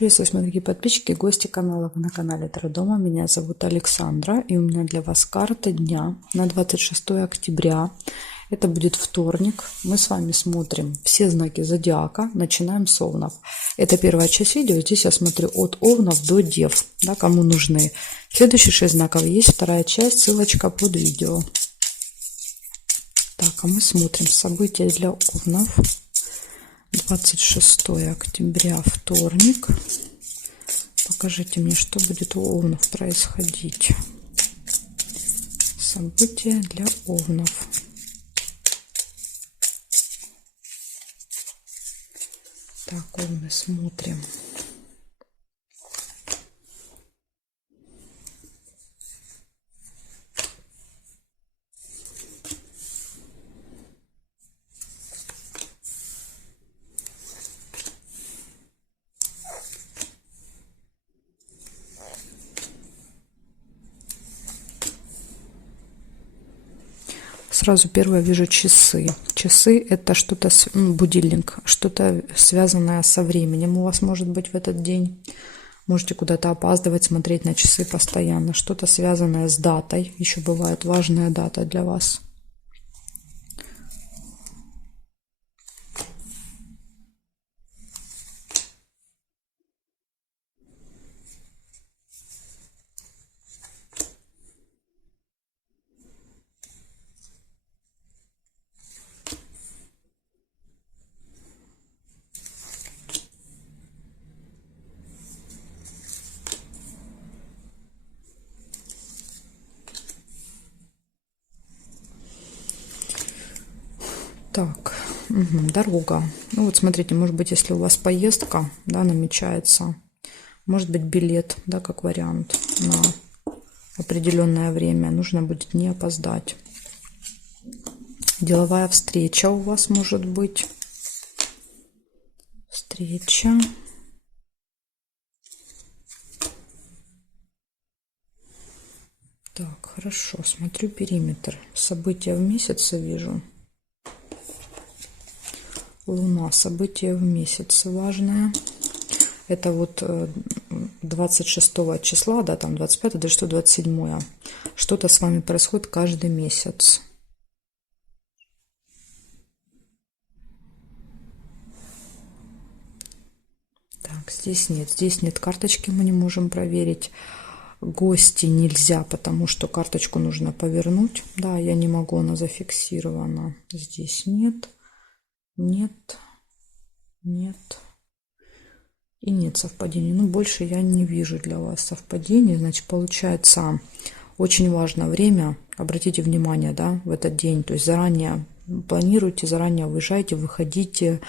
Приветствую, мои дорогие подписчики и гости канала. Вы на канале Таро-дома. Меня зовут Александра, и у меня для вас карта дня на 26 октября. Это будет вторник. Мы с вами смотрим все знаки зодиака. Начинаем с Овнов. Это первая часть видео. Здесь я смотрю от Овнов до Дев, да, кому нужны. Следующие 6 знаков есть вторая часть, ссылочка под видео. Так, а мы смотрим события для Овнов. 26 октября, вторник. Покажите мне, что будет у Овнов происходить. События для Овнов. Так, Овны, смотрим. Сразу первое вижу часы. Часы это что-то, будильник, что-то связанное со временем у вас может быть в этот день. Можете куда-то опаздывать, смотреть на часы постоянно. Что-то связанное с датой. Еще бывает важная дата для вас. Так, дорога. Ну вот смотрите, может быть, если у вас поездка, да, намечается, может быть, билет, да, как вариант на определенное время, нужно будет не опоздать. Деловая встреча у вас может быть. Встреча. Так, хорошо, смотрю периметр. События в месяце вижу. Луна, событие в месяце важное. Это вот 26 числа, да, там 25, 26, 27. Что-то с вами происходит каждый месяц. Так, здесь нет карточки, мы не можем проверить. Гости нельзя, потому что карточку нужно повернуть. Да, я не могу, она зафиксирована. Здесь нет. Нет. И нет совпадений. Ну, больше я не вижу для вас совпадений. Значит, получается, очень важно время. Обратите внимание, да, в этот день. То есть заранее планируйте, заранее уезжайте, выходите,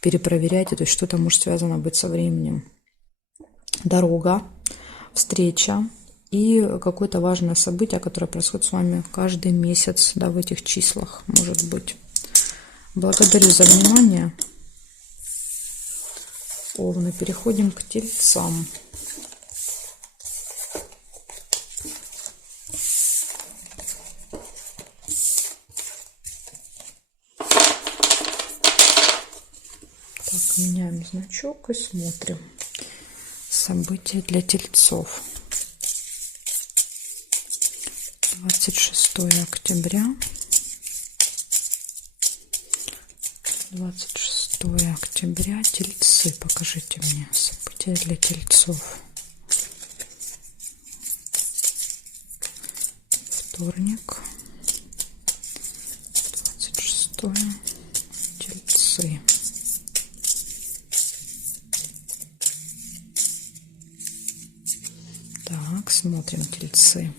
перепроверяйте. То есть что-то может связано быть со временем. Дорога, встреча и какое-то важное событие, которое происходит с вами каждый месяц, да, в этих числах, может быть. Благодарю за внимание. Овны. Переходим к Тельцам. Так, меняем значок и смотрим. События для Тельцов. 26 октября. 26 октября. Тельцы. Покажите мне события для Тельцов. Вторник. 26. Тельцы. Так, смотрим Тельцы.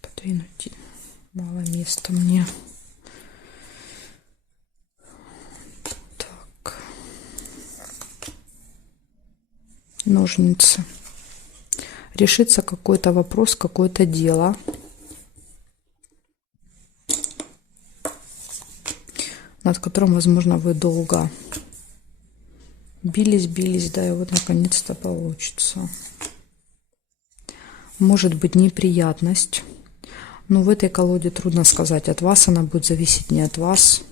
Подвинуть, мало места мне. Так, ножницы. Решится какой-то вопрос, какое-то дело. над которым, возможно, вы долго Бились, бились, да, и вот наконец-то получится. Может быть неприятность. Но в этой колоде трудно сказать, от вас она будет зависеть, не от вас.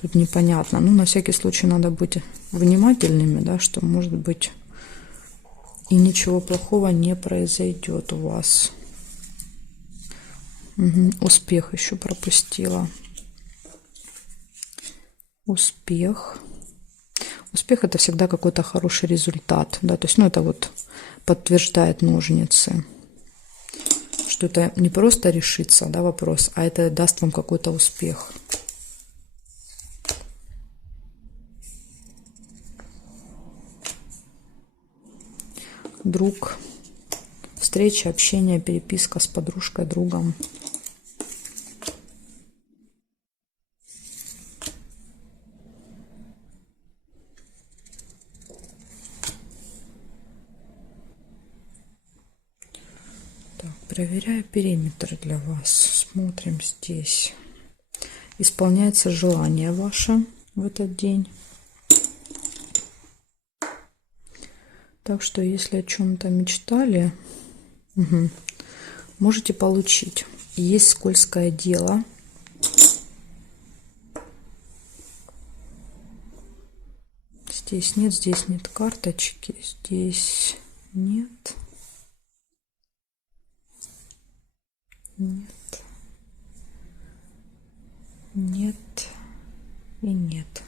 Тут непонятно. Ну, на всякий случай надо быть внимательными, да, что может быть и ничего плохого не произойдет у вас. Угу. Успех еще пропустила. Успех. Успех — это всегда какой-то хороший результат, да, то есть, ну, это вот подтверждает ножницы, что это не просто решится, да, вопрос, а это даст вам какой-то успех. Друг, встреча, общение, переписка с подружкой, другом. Так, проверяю периметр для вас. Смотрим здесь. Исполняется желание ваше в этот день. Так что, если о чем-то мечтали, можете получить. Есть скользкое дело. Здесь нет карточки, здесь нет. Нет. Нет и нет.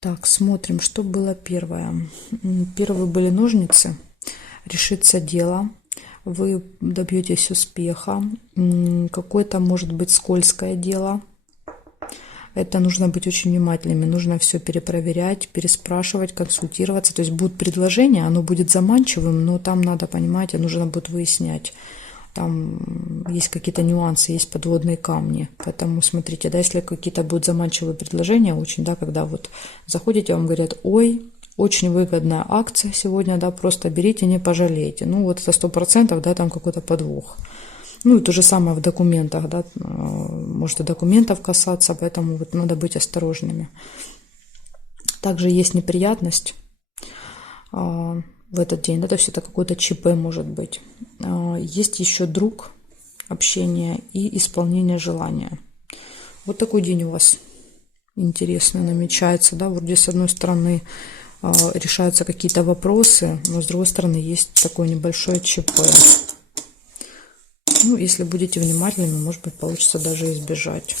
Так, смотрим, что было первое. Первые были ножницы. Решится дело. Вы добьетесь успеха. Какое-то может быть скользкое дело. Это нужно быть очень внимательными. Нужно все перепроверять, переспрашивать, консультироваться. То есть будет предложение, оно будет заманчивым, но там надо, понимаете, нужно будет выяснять. Там есть какие-то нюансы, есть подводные камни. Поэтому смотрите, да, если какие-то будут заманчивые предложения, очень, да, когда вот заходите, вам говорят: ой, очень выгодная акция сегодня, да, просто берите, не пожалеете. Ну, вот это 100%, да, там какой-то подвох. Ну, и то же самое в документах, да, может и документов касаться, поэтому вот надо быть осторожными. Также есть неприятность в этот день, да, то есть это какой-то ЧП может быть. Есть еще друг, общение и исполнение желания. Вот такой день у вас интересный намечается, да, вроде с одной стороны решаются какие-то вопросы, но с другой стороны есть такое небольшое ЧП. Ну, если будете внимательными, может быть, получится даже избежать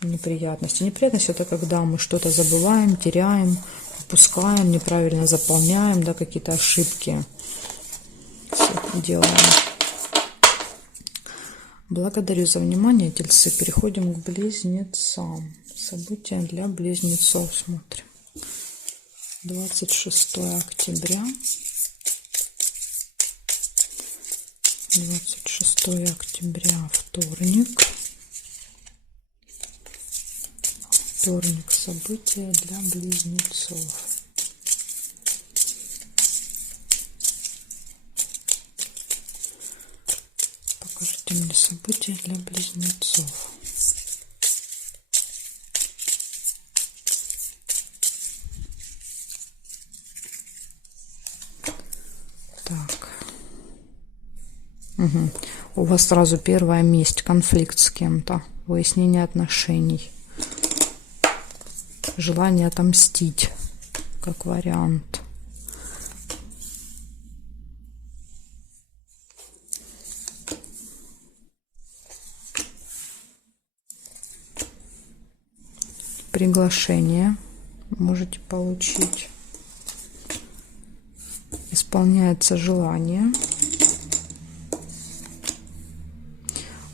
неприятности. Неприятность — это когда мы что-то забываем, теряем, упускаем, неправильно заполняем, да, какие-то ошибки делаем. Благодарю за внимание, тельцы. Переходим к близнецам. События для близнецов смотрим. 26 октября. 26 октября, вторник. Вторник. События для близнецов. Покажите мне события для близнецов. Так. Угу. У вас сразу первая месть, конфликт с кем-то, выяснение отношений, желание отомстить, как вариант. Приглашение можете получить. Исполняется желание.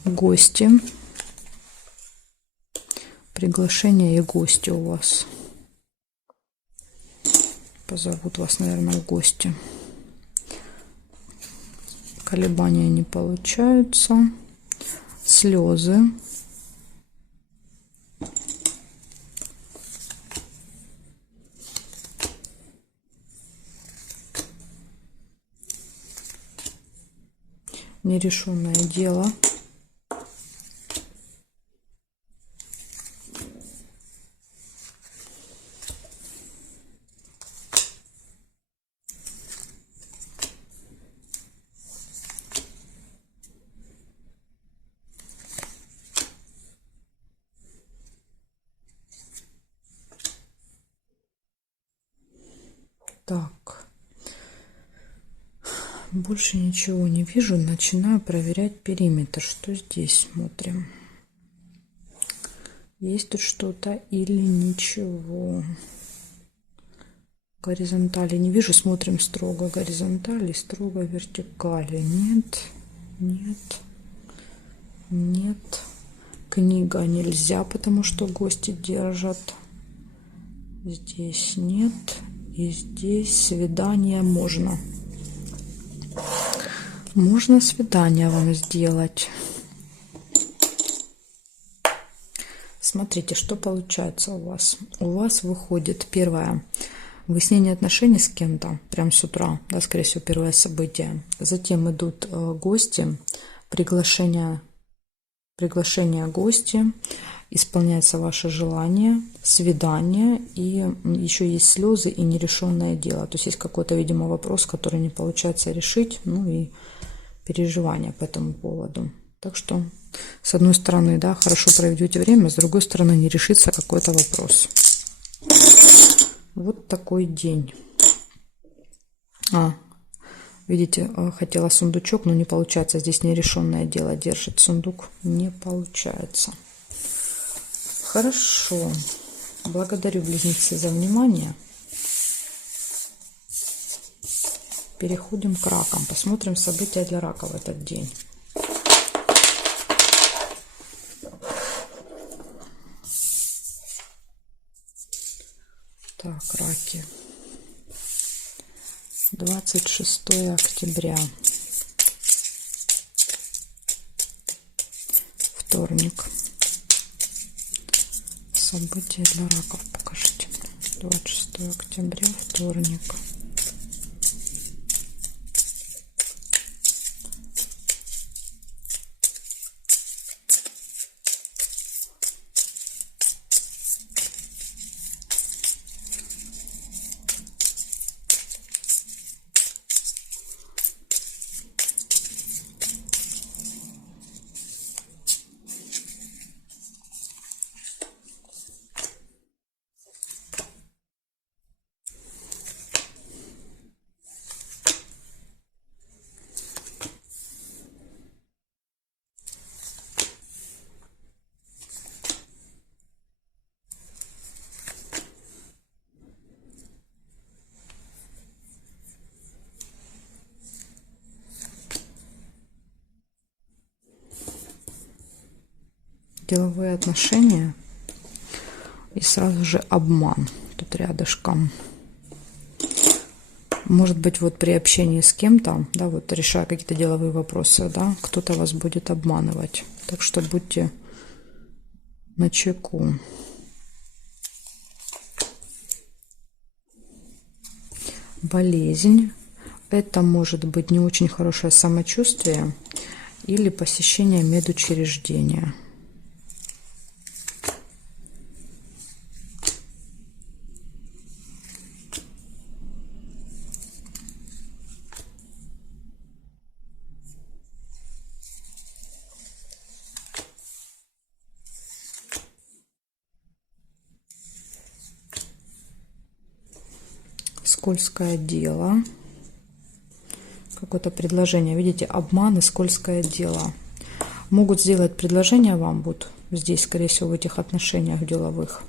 Гости. Приглашение и гости у вас. Позовут вас, наверное, в гости. Колебания не получаются. Слезы. Нерешенное дело. Так. Больше ничего не вижу. Начинаю проверять периметр. Что здесь смотрим? Есть тут что-то или ничего? Горизонтали не вижу. Смотрим строго горизонтали, строго вертикали. Нет, нет, нет. Книга нельзя, потому что гости держат. Здесь нет. И здесь свидание можно. Можно свидание вам сделать. Смотрите, что получается у вас. У вас выходит первое выяснение отношений с кем-то, прям с утра, да, скорее всего, первое событие. Затем идут гости, приглашение гости, исполняется ваше желание, свидание, и еще есть слезы и нерешенное дело. То есть есть какой-то, видимо, вопрос, который не получается решить, ну и переживания по этому поводу. Так что, с одной стороны, да, хорошо проведете время, с другой стороны, не решится какой-то вопрос. Вот такой день. Видите, хотела сундучок, но не получается. Здесь нерешенное дело держит сундук. Не получается. Хорошо. Благодарю, близнецы, за внимание. Переходим к ракам. Посмотрим события для рака в этот день. Так, раки. 26 октября. Вторник. События для раков покажите. 26 октября, вторник. Деловые отношения и сразу же обман тут рядышком. Может быть, вот при общении с кем-то, да, вот решая какие-то деловые вопросы, да, кто-то вас будет обманывать. Так что будьте начеку. Болезнь. Это может быть не очень хорошее самочувствие или посещение медучреждения. Скользкое дело. Какое-то предложение. Видите, обман и скользкое дело. Могут сделать предложение вам, вот здесь, скорее всего, в этих отношениях деловых.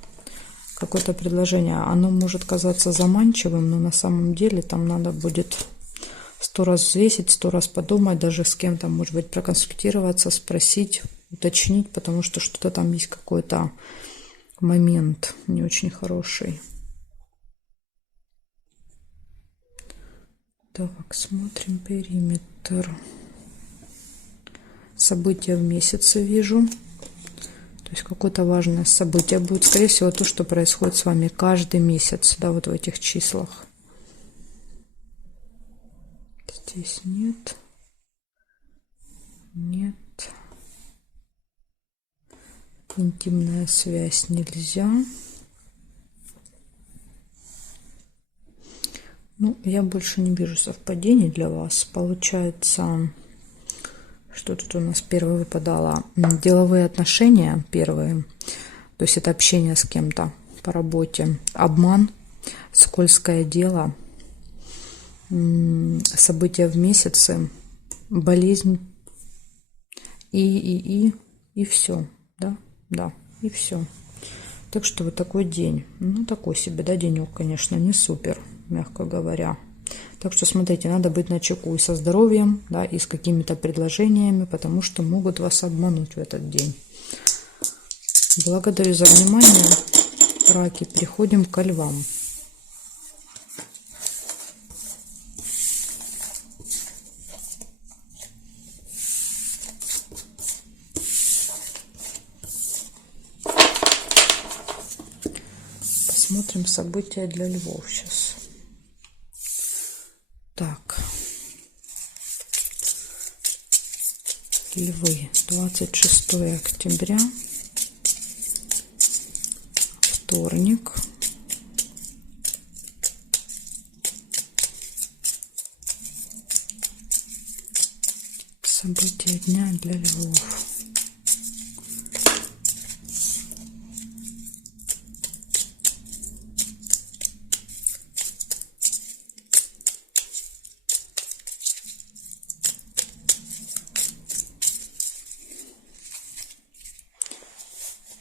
Какое-то предложение. Оно может казаться заманчивым, но на самом деле там надо будет 100 раз взвесить, 100 раз подумать, даже с кем-то, может быть, проконсультироваться, спросить, уточнить, потому что что-то там есть, какой-то момент не очень хороший. Так, смотрим периметр. События в месяце вижу. То есть какое-то важное событие будет. Скорее всего, то, что происходит с вами каждый месяц, да, вот в этих числах. Здесь нет. Нет. Интимная связь нельзя. Ну, я больше не вижу совпадений для вас. Получается, что тут у нас первое выпадало? Деловые отношения первые. То есть это общение с кем-то по работе. Обман, скользкое дело. события в месяце, болезнь и все, да, да, и все. Так что вот такой день, ну такой себе, да, денек, конечно, не супер, мягко говоря. Так что смотрите, надо быть начеку и со здоровьем, да, и с какими-то предложениями, потому что могут вас обмануть в этот день. Благодарю за внимание, раки. Переходим ко львам. Посмотрим события для львов сейчас. Так. Львы. 26 октября. Вторник. События дня для львов.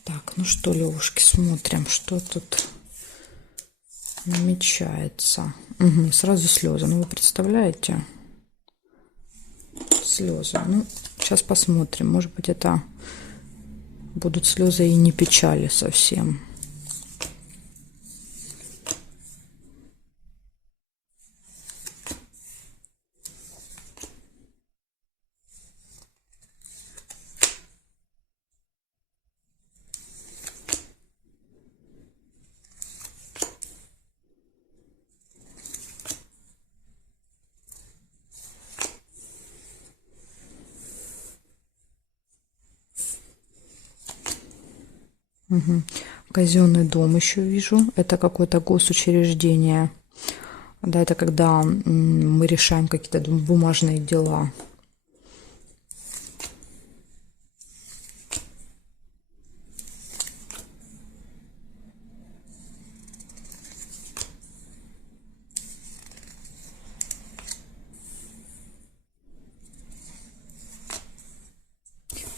Так, ну что, левушки, смотрим, что тут намечается. Угу, сразу слезы. Ну, вы представляете? Слезы. Ну, сейчас посмотрим. Может быть, это будут слезы и не печали совсем. Угу. Казенный дом еще вижу. Это какое-то госучреждение. Да, это когда мы решаем какие-то бумажные дела.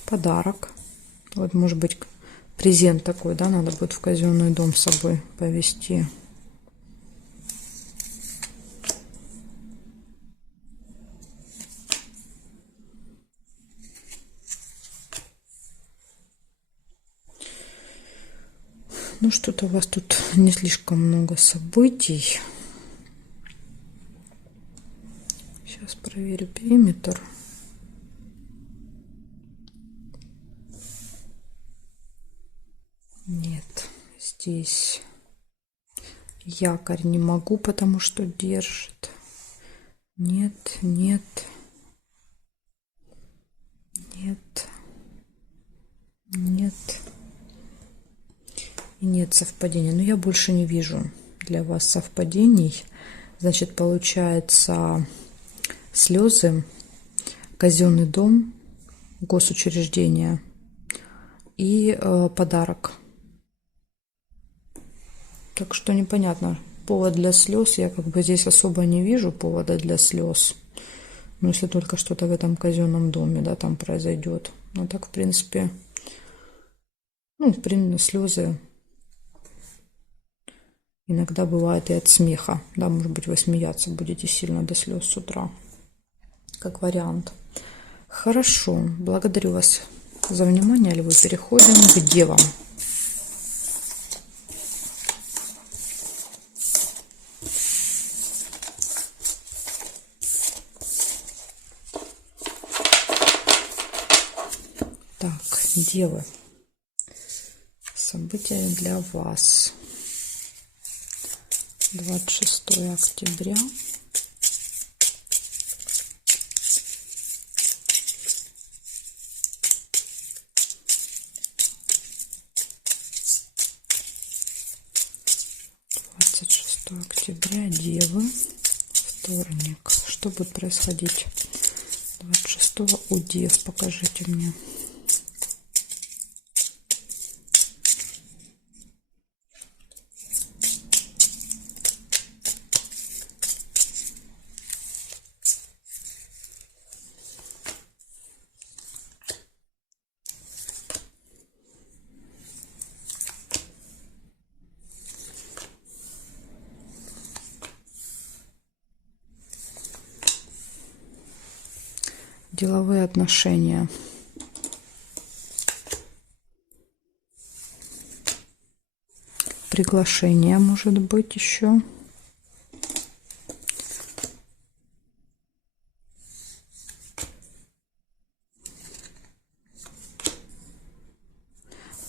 Подарок. Вот, может быть, презент такой, да, надо будет в казенный дом с собой повезти. Ну, что-то у вас тут не слишком много событий. Сейчас проверю периметр. Нет, здесь якорь не могу, потому что держит. Нет, нет, нет, нет. И нет совпадения. Но я больше не вижу для вас совпадений. Значит, получается слезы, казенный дом, госучреждение и подарок. Так что непонятно. Повод для слез я как бы здесь особо не вижу повода для слез. Ну, если только что-то в этом казенном доме, да, там произойдет. Ну, так, в принципе, ну, слезы иногда бывает и от смеха. Да, может быть, вы смеяться будете сильно до слез с утра. Как вариант. Хорошо. Благодарю вас за внимание. Львы, переходим к девам. Так, девы. События для вас. 26 октября. Октября, девы, вторник. Что будет происходить 26 у дев? Покажите мне. Деловые отношения. Приглашение может быть еще.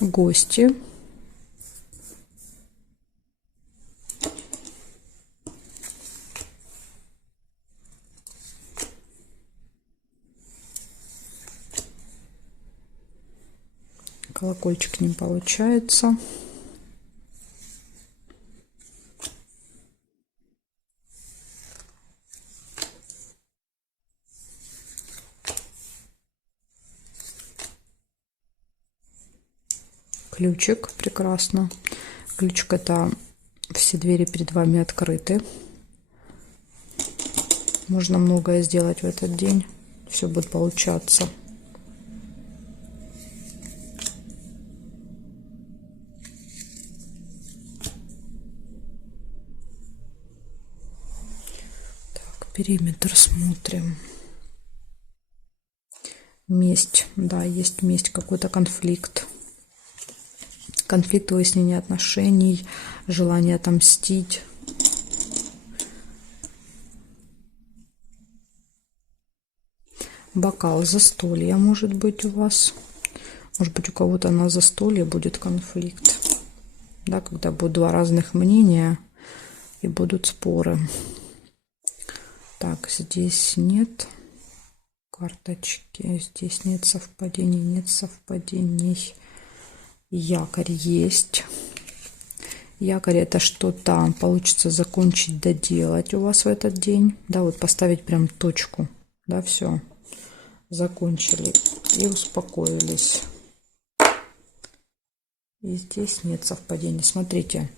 Гости. Колокольчик не получается. Ключик, прекрасно. Ключик — это все двери перед вами открыты. Можно многое сделать в этот день. Все будет получаться. Так, периметр смотрим. Месть. Да, есть месть, какой-то конфликт. Конфликт, выяснение отношений, желание отомстить. Бокал, застолье может быть у вас. Может быть, у кого-то на застолье будет конфликт. Да, когда будут два разных мнения и будут споры. Так, здесь нет карточки. Здесь нет совпадений, нет совпадений. Якорь есть. Якорь — это что-то получится закончить, доделать у вас в этот день. Да, вот поставить прям точку. Да, все. Закончили и успокоились. И здесь нет совпадений. Смотрите.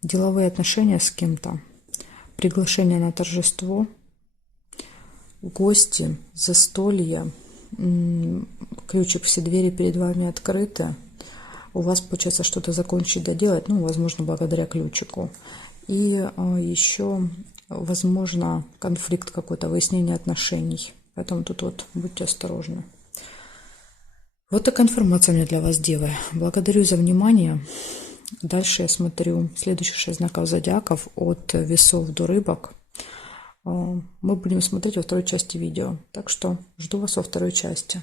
Деловые отношения с кем-то. Приглашение на торжество. Гости, застолье. Ключик, все двери перед вами открыты. У вас получается что-то закончить, доделать, ну, возможно, благодаря ключику. И еще, возможно, конфликт какой-то, выяснение отношений. Поэтому тут вот будьте осторожны. Вот такая информация у меня для вас, девы. Благодарю за внимание. Дальше я смотрю следующих 6 знаков зодиаков от весов до рыбок. Мы будем смотреть во второй части видео. Так что жду вас во второй части.